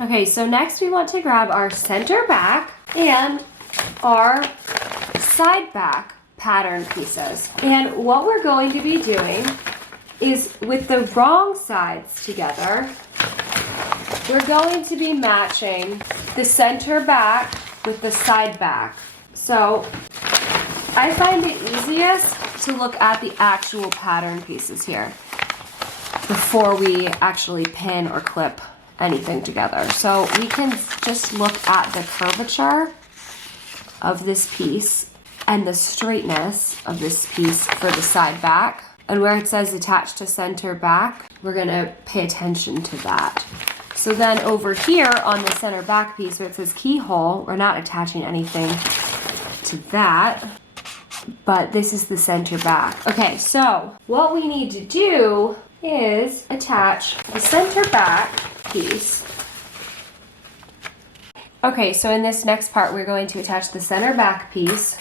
Okay, so next we want to grab our center back and our side back pattern pieces. And what we're going to be doing is with the wrong sides together, we're going to be matching the center back with the side back. So I find it easiest to look at the actual pattern pieces here before we actually pin or clip anything together. So we can just look at the curvature of this piece and the straightness of this piece for the side back. And where it says attached to center back, we're gonna pay attention to that. So then over here on the center back piece where it says keyhole, we're not attaching anything to that, but this is the center back. Okay, so what we need to do is attach the center back piece. Okay, so in this next part, we're going to attach the center back piece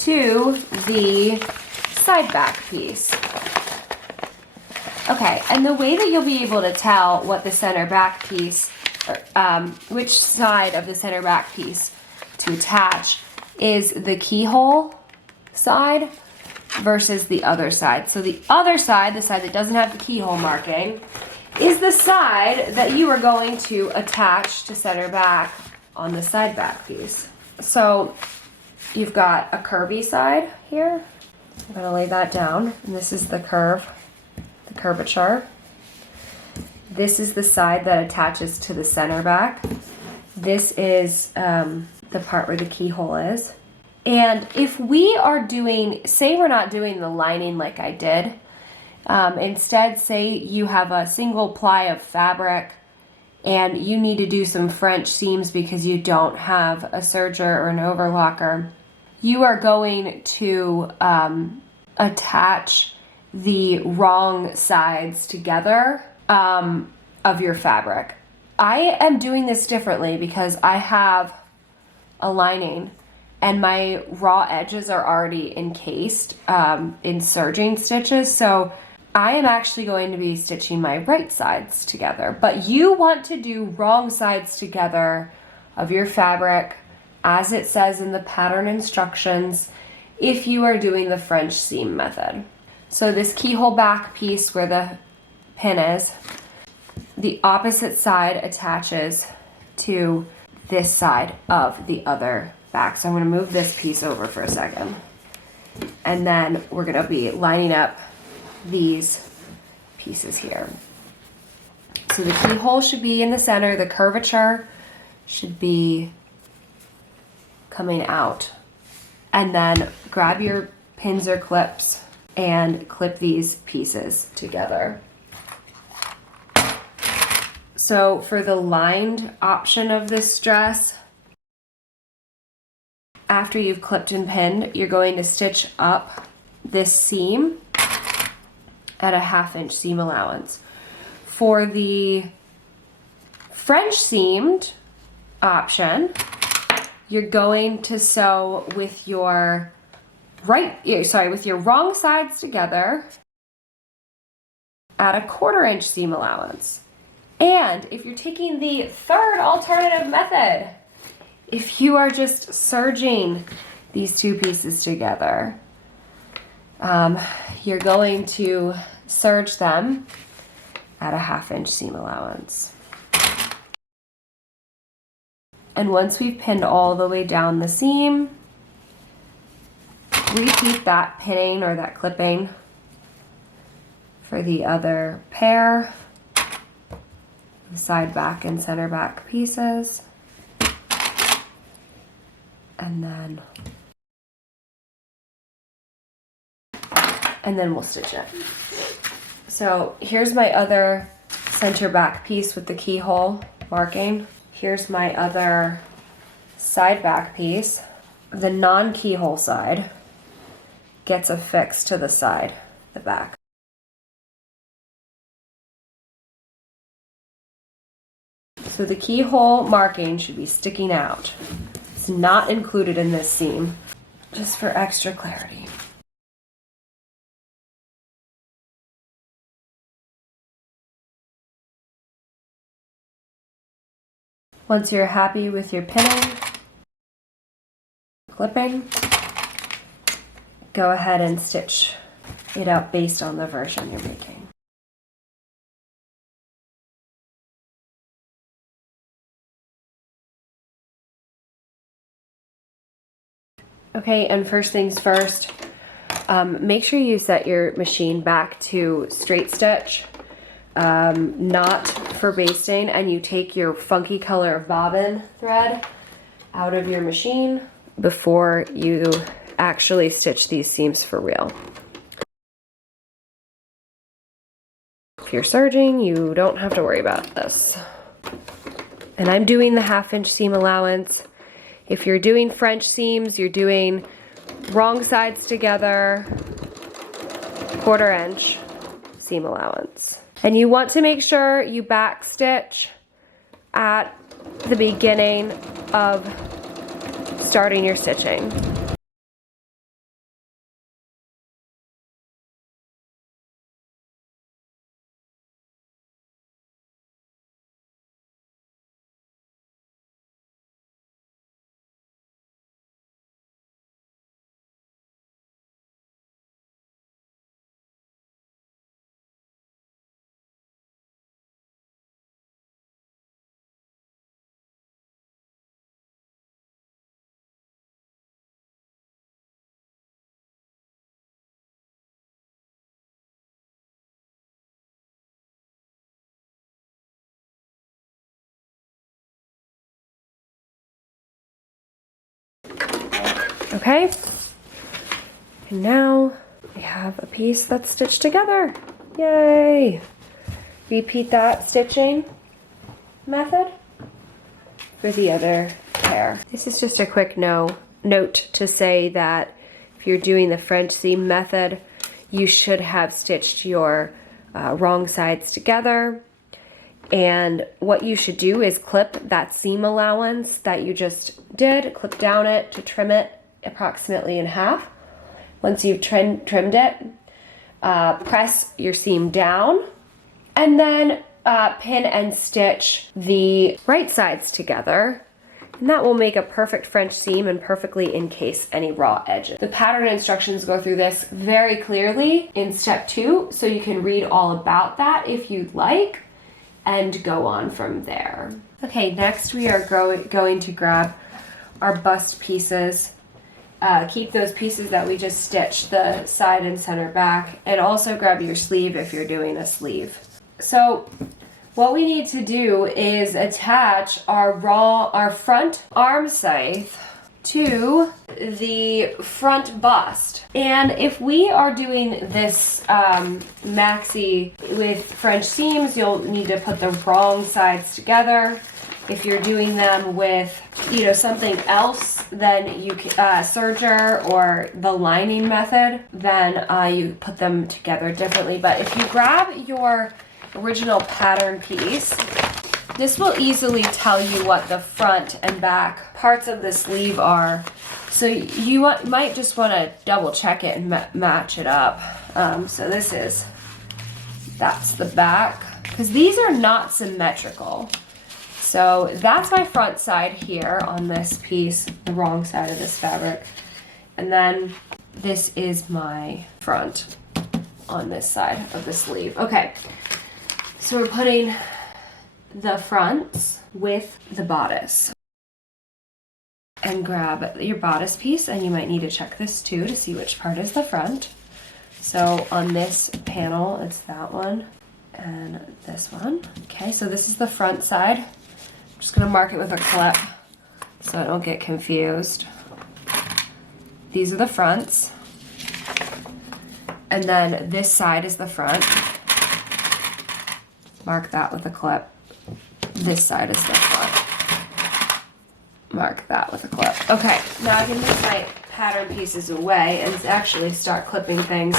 to the side back piece. Okay, and the way that you'll be able to tell what the center back piece, which side of the center back piece to attach is the keyhole side versus the other side. So the other side, the side that doesn't have the keyhole marking, is the side that you are going to attach to center back on the side back piece. So you've got a curvy side here. I'm gonna lay that down, and this is the curve, the curvature. This is the side that attaches to the center back. This is the part where the keyhole is. And if we are doing, say we're not doing the lining like I did, instead say you have a single ply of fabric and you need to do some French seams because you don't have a serger or an overlocker, you are going to attach the wrong sides together of your fabric. I am doing this differently because I have a lining and my raw edges are already encased in serging stitches. So I am actually going to be stitching my right sides together, but you want to do wrong sides together of your fabric as it says in the pattern instructions if you are doing the French seam method. So this keyhole back piece where the pin is, the opposite side attaches to this side of the other back. So I'm going to move this piece over for a second. And then we're going to be lining up these pieces here. So the keyhole should be in the center, the curvature should be coming out. And then grab your pins or clips and clip these pieces together. So for the lined option of this dress, after you've clipped and pinned, you're going to stitch up this seam at a 1/2 inch seam allowance. For the French seamed option, you're going to sew with your with your wrong sides together at a 1/4 inch seam allowance. And if you're taking the third alternative method, if you are just serging these two pieces together, you're going to serge them at a 1/2 inch seam allowance. And once we've pinned all the way down the seam, repeat that pinning or that clipping for the other pair, the side back and center back pieces. And then we'll stitch it. So here's my other center back piece with the keyhole marking. Here's my other side back piece. The non-keyhole side gets affixed to the side, the back. So the keyhole marking should be sticking out. It's not included in this seam, just for extra clarity. Once you're happy with your pinning, clipping, go ahead and stitch it out based on the version you're making. Okay, and first things first, make sure you set your machine back to straight stitch, not for basting, and you take your funky color bobbin thread out of your machine before you actually stitch these seams for real. If you're serging, you don't have to worry about this. And I'm doing the 1/2 inch seam allowance. If you're doing French seams, you're doing wrong sides together, 1/4 inch seam allowance. And you want to make sure you back stitch at the beginning of starting your stitching. Okay, and now we have a piece that's stitched together. Yay! Repeat that stitching method for the other pair. This is just a quick note to say that if you're doing the French seam method, you should have stitched your wrong sides together. And what you should do is clip that seam allowance that you just did, clip down it to trim it approximately in half. Once you've trimmed it, press your seam down and then pin and stitch the right sides together. And that will make a perfect French seam and perfectly encase any raw edges. The pattern instructions go through this very clearly in step 2, so you can read all about that if you'd like and go on from there. Okay, next we are going to grab our bust pieces. Keep those pieces that we just stitched, the side and center back, and also grab your sleeve if you're doing a sleeve. So what we need to do is attach our front arm scythe to the front bust. And if we are doing this maxi with French seams, you'll need to put the wrong sides together. If you're doing them with, something else, then you serger or the lining method, then you put them together differently. But if you grab your original pattern piece, this will easily tell you what the front and back parts of the sleeve are. So you might just want to double check it and match it up. So that's the back, because these are not symmetrical. So that's my front side here on this piece, the wrong side of this fabric. And then this is my front on this side of the sleeve. Okay, so we're putting the fronts with the bodice. And grab your bodice piece, and you might need to check this too to see which part is the front. So on this panel, it's that one and this one. Okay, so this is the front side. I'm just gonna mark it with a clip so I don't get confused. These are the fronts. And then this side is the front. Mark that with a clip. This side is the front. Mark that with a clip. Okay, now I can move my pattern pieces away and actually start clipping things.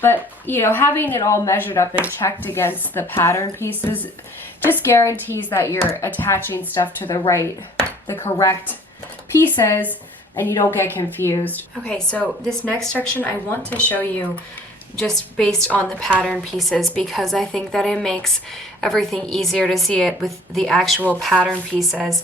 But, having it all measured up and checked against the pattern pieces just guarantees that you're attaching stuff to the correct pieces, and you don't get confused. Okay, so this next section, I want to show you just based on the pattern pieces, because I think that it makes everything easier to see it with the actual pattern pieces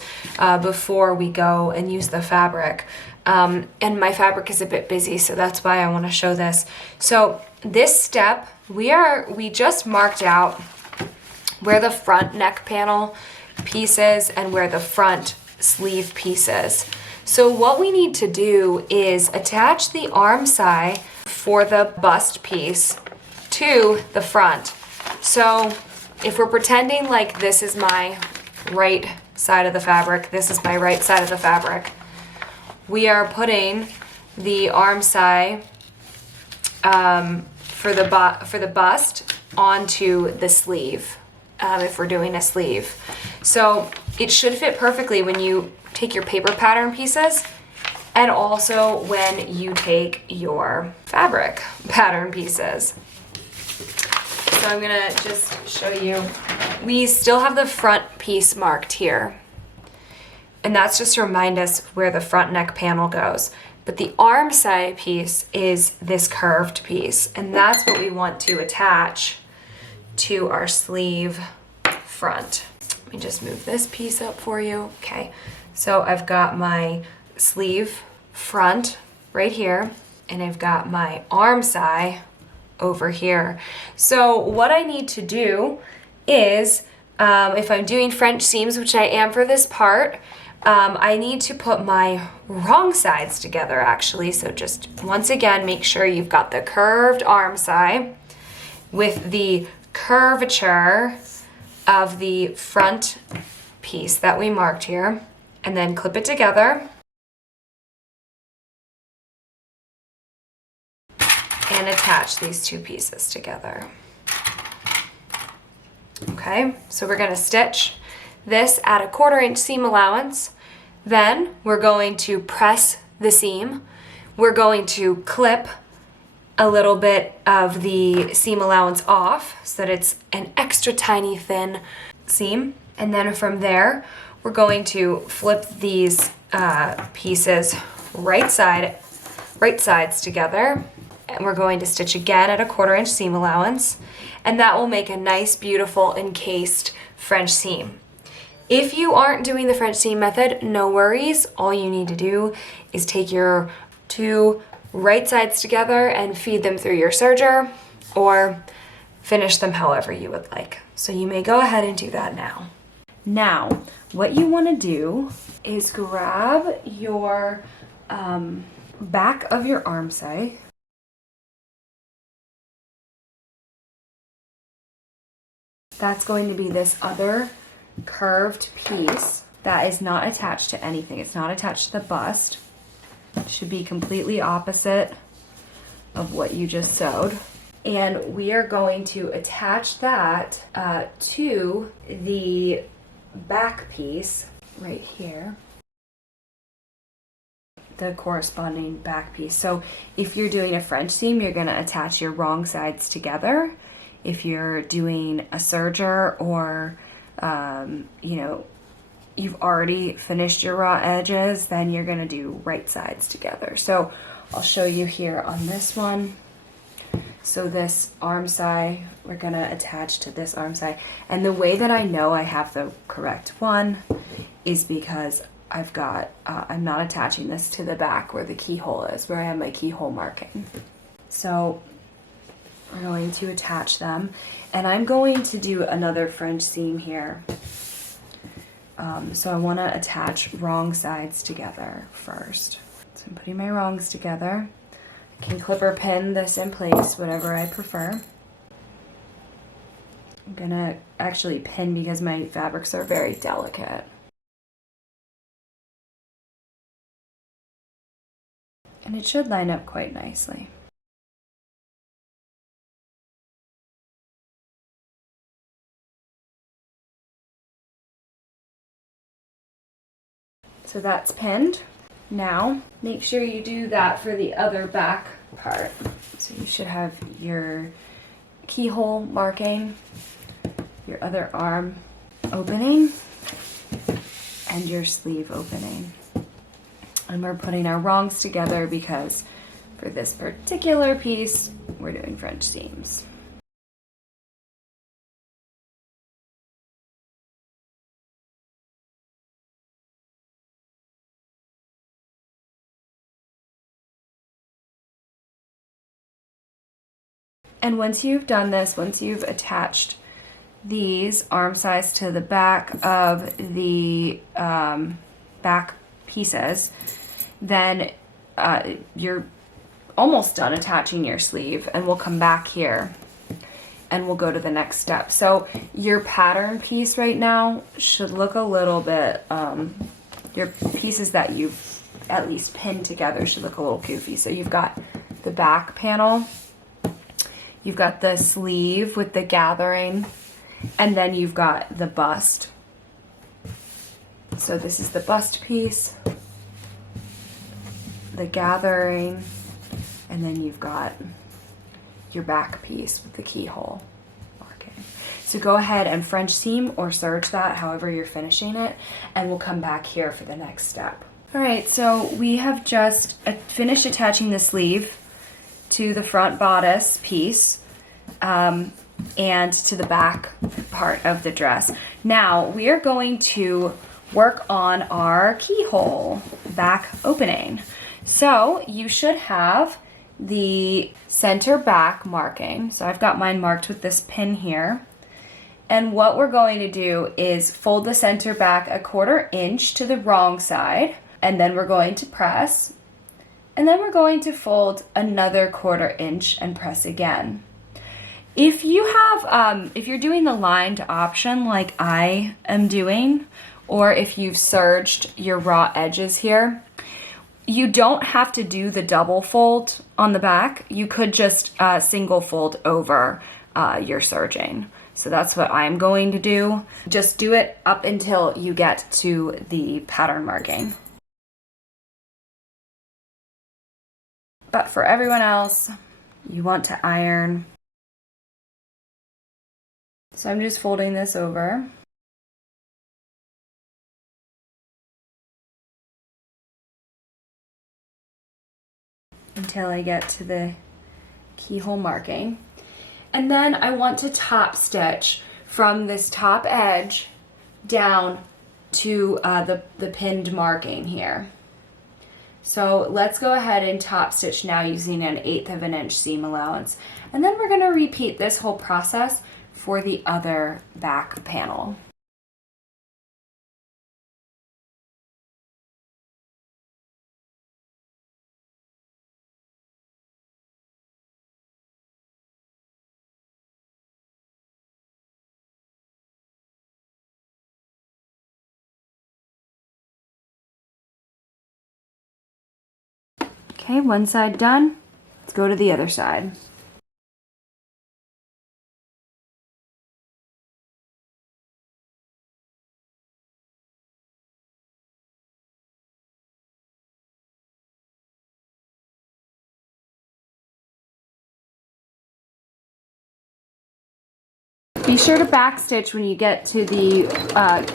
before we go and use the fabric. And my fabric is a bit busy, so that's why I want to show this. So this step, we just marked out where the front neck panel piece is and where the front sleeve piece is. So what we need to do is attach the arm side for the bust piece to the front. So if we're pretending like this is my right side of the fabric, this is my right side of the fabric, we are putting the arm side for the bust onto the sleeve, if we're doing a sleeve. So it should fit perfectly when you take your paper pattern pieces and also when you take your fabric pattern pieces. So I'm gonna just show you. We still have the front piece marked here. And that's just to remind us where the front neck panel goes. But the arm side piece is this curved piece, and that's what we want to attach to our sleeve front. Let me just move this piece up for you. Okay, so I've got my sleeve front right here, and I've got my arm side over here. So what I need to do is, if I'm doing French seams, which I am for this part, I need to put my wrong sides together actually. So just once again, make sure you've got the curved arm side with the curvature of the front piece that we marked here, and then clip it together and attach these two pieces together. Okay, so we're gonna stitch this at a 1/4 inch seam allowance. Then we're going to press the seam. We're going to clip a little bit of the seam allowance off so that it's an extra tiny thin seam. And then from there, we're going to flip these pieces right sides together. And we're going to stitch again at a 1/4 inch seam allowance. And that will make a nice, beautiful encased French seam. If you aren't doing the French seam method, no worries. All you need to do is take your two right sides together and feed them through your serger, or finish them however you would like. So you may go ahead and do that now. Now, what you want to do is grab your back of your arm side. That's going to be this other curved piece that is not attached to anything. It's not attached to the bust. It should be completely opposite of what you just sewed. And we are going to attach that to the back piece right here, the corresponding back piece. So if you're doing a French seam, you're going to attach your wrong sides together. If you're doing a serger, or you've already finished your raw edges, then you're going to do right sides together. So I'll show you here on this one. So this arm side, we're going to attach to this arm side. And the way that I know I have the correct one is because I've got, I'm not attaching this to the back where the keyhole is, where I have my keyhole marking. So we're going to attach them, and I'm going to do another French seam here. So I want to attach wrong sides together first. So I'm putting my wrongs together. I can clip or pin this in place, whatever I prefer. I'm gonna actually pin because my fabrics are very delicate. And it should line up quite nicely. So that's pinned. Now, make sure you do that for the other back part. So you should have your keyhole marking, your other arm opening, and your sleeve opening. And we're putting our wrongs together because For this particular piece, we're doing French seams. And once you've done this, once you've attached these arm size to the back of the back pieces, then you're almost done attaching your sleeve, and we'll come back here and we'll go to the next step. So your pattern piece right now should look a little bit, your pieces that you've at least pinned together should look a little goofy. So you've got the back panel, you've got the sleeve with the gathering, and then you've got the bust. So this is the bust piece, the gathering, and then you've got your back piece with the keyhole marking. So go ahead and French seam or serge that however you're finishing it, and we'll come back here for the next step. All right, so we have just finished attaching the sleeve to the front bodice piece and to the back part of the dress. Now we are going to work on our keyhole back opening. So you should have the center back marking. So I've got mine marked with this pin here. And what we're going to do is fold the center back 1/4 inch to the wrong side, and then we're going to press, and then we're going to fold another 1/4 inch and press again. If you have, if you're doing the lined option like I am doing, or if you've serged your raw edges here, you don't have to do the double fold on the back. You could just single fold over your serging. So that's what I'm going to do. Just do it up until you get to the pattern marking. But for everyone else, you want to iron. So I'm just folding this over. Until I get to the keyhole marking. And then I want to top stitch from this top edge down to the pinned marking here. So let's go ahead and top stitch now using an 1/8 of an inch seam allowance. And then we're going to repeat this whole process for the other back panel. Okay, one side done. Let's go to the other side. Be sure to backstitch when you get to the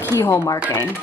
keyhole marking.